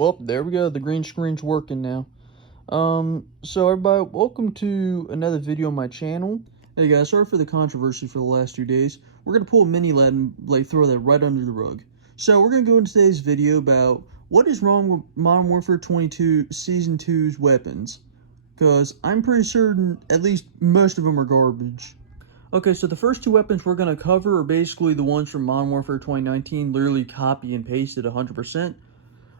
Well, there we go. The green screen's working now. So everybody, welcome to another video on my channel. Hey guys, sorry for the controversy for the last 2 days. We're gonna pull a mini lad and throw that right under the rug. So we're gonna go into today's video about what is wrong with Modern Warfare 22 Season 2's weapons. Because I'm pretty certain at least most of them are garbage. Okay, so the first two weapons we're gonna cover are basically the ones from Modern Warfare 2019, literally copy and pasted 100%.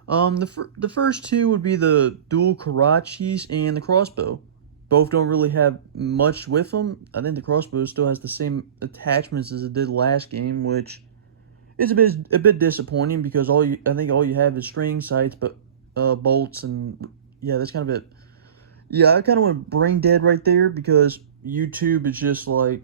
The first two would be the dual Karachis and the crossbow. Both don't really have much with them. I think the crossbow still has the same attachments as it did last game, which is a bit disappointing because I think all you have is string sights, but bolts, and yeah, that's kind of it. Yeah, I kind of went brain dead right there because YouTube is just like,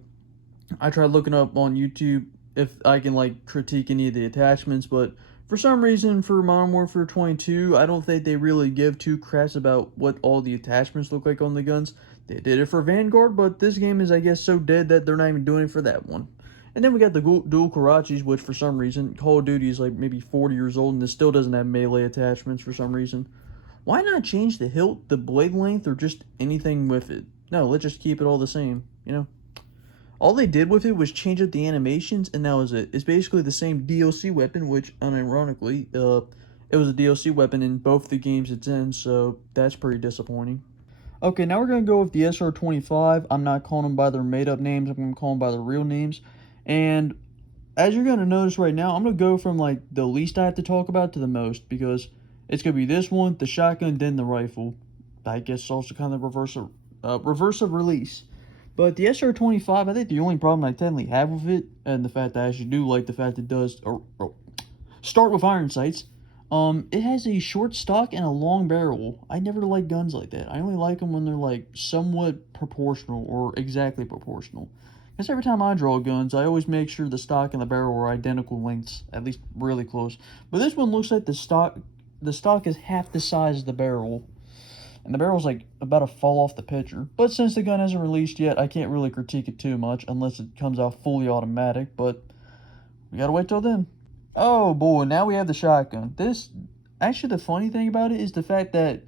I tried looking up on YouTube if I can critique any of the attachments, but for some reason for Modern Warfare 22, I don't think they really give two craps about what all the attachments look like on the guns. They did it for Vanguard, but this game is, I guess, so dead that they're not even doing it for that one. And then we got the dual Karachis, which for some reason, Call of Duty is like maybe 40 years old and it still doesn't have melee attachments for some reason. Why not change the hilt, the blade length, or just anything with it? No, let's just keep it all the same, you know? All they did with it was change up the animations, and that was it. It's basically the same DLC weapon, which, unironically, it was a DLC weapon in both the games it's in, so that's pretty disappointing. Okay, now we're going to go with the SR-25. I'm not calling them by their made-up names. I'm going to call them by their real names. And as you're going to notice right now, I'm going to go from, the least I have to talk about to the most, because it's going to be this one, the shotgun, then the rifle. I guess also kind of reverse of release. But the SR-25, I think the only problem I technically have with it, and the fact that I actually do like the fact it does start with iron sights, it has a short stock and a long barrel. I never like guns like that. I only like them when they're somewhat proportional or exactly proportional. Because every time I draw guns, I always make sure the stock and the barrel are identical lengths, at least really close. But this one looks like the stock is half the size of the barrel. And the barrel's about to fall off the picture. But since the gun hasn't released yet, I can't really critique it too much unless it comes out fully automatic, but we gotta wait till then. Oh boy, now we have the shotgun. Actually, the funny thing about it is the fact that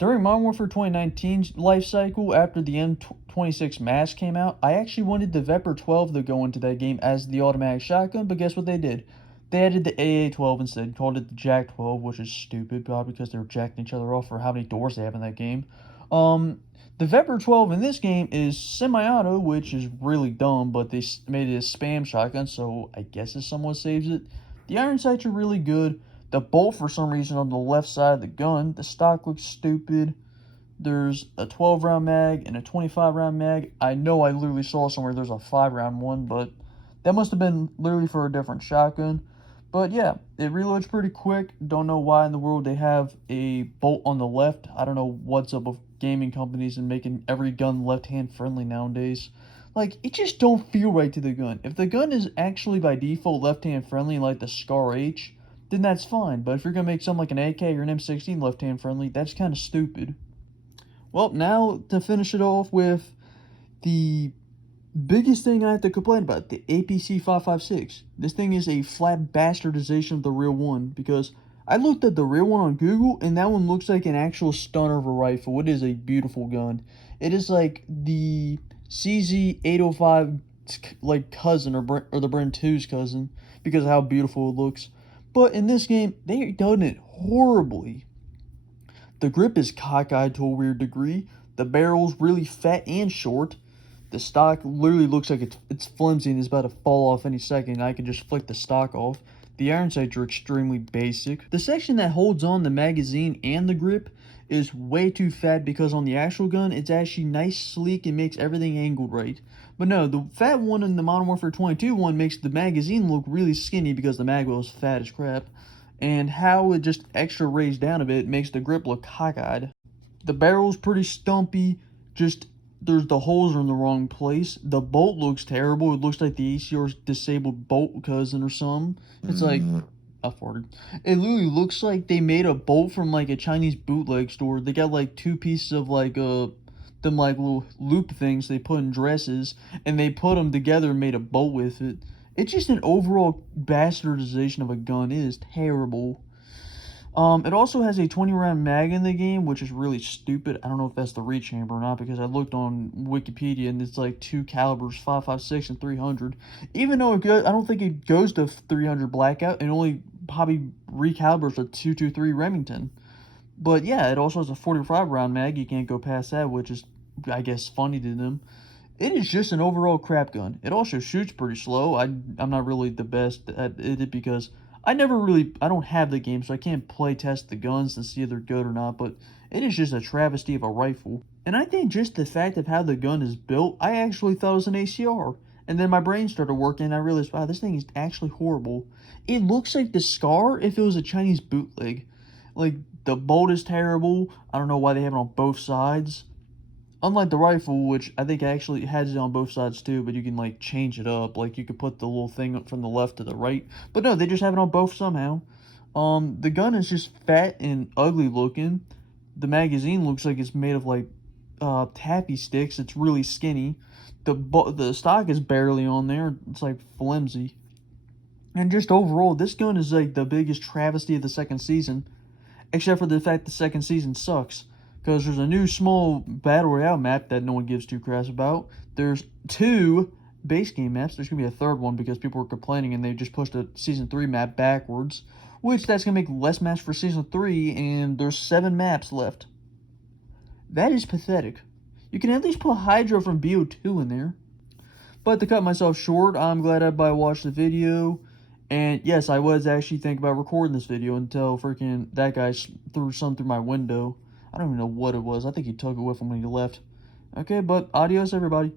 during Modern Warfare 2019's life cycle, after the M26 mask came out, I actually wanted the Vepr 12 to go into that game as the automatic shotgun, but guess what they did? They added the AA-12 instead, called it the JAK-12, which is stupid, probably because they were jacking each other off for how many doors they have in that game. The Vepr 12 in this game is semi-auto, which is really dumb, but they made it a spam shotgun, so I guess it somewhat saves it. The iron sights are really good. The bolt, for some reason, on the left side of the gun, the stock looks stupid. There's a 12-round mag and a 25-round mag. I know I literally saw somewhere there's a 5-round one, but that must have been literally for a different shotgun. But yeah, it reloads pretty quick. Don't know why in the world they have a bolt on the left. I don't know what's up with gaming companies and making every gun left-hand friendly nowadays. It just don't feel right to the gun. If the gun is actually by default left-hand friendly like the Scar H, then that's fine. But if you're going to make something like an AK or an M16 left-hand friendly, that's kind of stupid. Well, now to finish it off with the biggest thing I have to complain about, the APC 556. This thing is a flat bastardization of the real one, because I looked at the real one on Google, and that one looks like an actual stunner of a rifle. It is a beautiful gun. It is like the CZ805 cousin, or the Bren 2's cousin, because of how beautiful it looks. But in this game, they done it horribly. The grip is cockeyed to a weird degree. The barrel's really fat and short. The stock literally looks like it's flimsy and is about to fall off any second. I can just flick the stock off. The iron sights are extremely basic. The section that holds on the magazine and the grip is way too fat, because on the actual gun, it's actually nice, sleek, and makes everything angled right. But no, the fat one in the Modern Warfare 22 one makes the magazine look really skinny because the mag well is fat as crap. And how it just extra raised down a bit makes the grip look cockeyed. The barrel's pretty stumpy, the holes are in the wrong place. The bolt looks terrible. It looks like the ACR's disabled bolt cousin or something. It's I farted. It literally looks like they made a bolt from a Chinese bootleg store. They got two pieces of them little loop things they put in dresses, and they put them together and made a bolt with it. It's just an overall bastardization of a gun. It is terrible. It also has a 20-round mag in the game, which is really stupid. I don't know if that's the reach chamber or not, because I looked on Wikipedia and it's like two calibers, 5.56 and 300. Even though I don't think it goes to 300 blackout, it only probably recalibers to 223 Remington. But yeah, it also has a 45-round mag. You can't go past that, which is, I guess, funny to them. It is just an overall crap gun. It also shoots pretty slow. I'm not really the best at it because I don't have the game, so I can't play test the guns to see if they're good or not, but it is just a travesty of a rifle. And I think just the fact of how the gun is built, I actually thought it was an ACR. And then my brain started working and I realized, wow, this thing is actually horrible. It looks like the Scar if it was a Chinese bootleg. Like, the bolt is terrible. I don't know why they have it on both sides. Unlike the rifle, which I think actually has it on both sides too, but you can like change it up. Like you could put the little thing from the left to the right. But no, they just have it on both somehow. The gun is just fat and ugly looking. The magazine looks like it's made of like taffy sticks. It's really skinny. The stock is barely on there. It's like flimsy. And just overall, this gun is like the biggest travesty of the second season, except for the fact the second season sucks. Because there's a new small Battle Royale map that no one gives two craps about. There's two base game maps. There's going to be a third one because people were complaining and they just pushed a Season 3 map backwards. Which that's going to make less maps for Season 3 and there's 7 maps left. That is pathetic. You can at least put Hydra from BO2 in there. But to cut myself short, I'm glad everybody watched the video. And yes, I was actually thinking about recording this video until freaking that guy threw something through my window. I don't even know what it was. I think he took it with him when he left. Okay, but adios, everybody.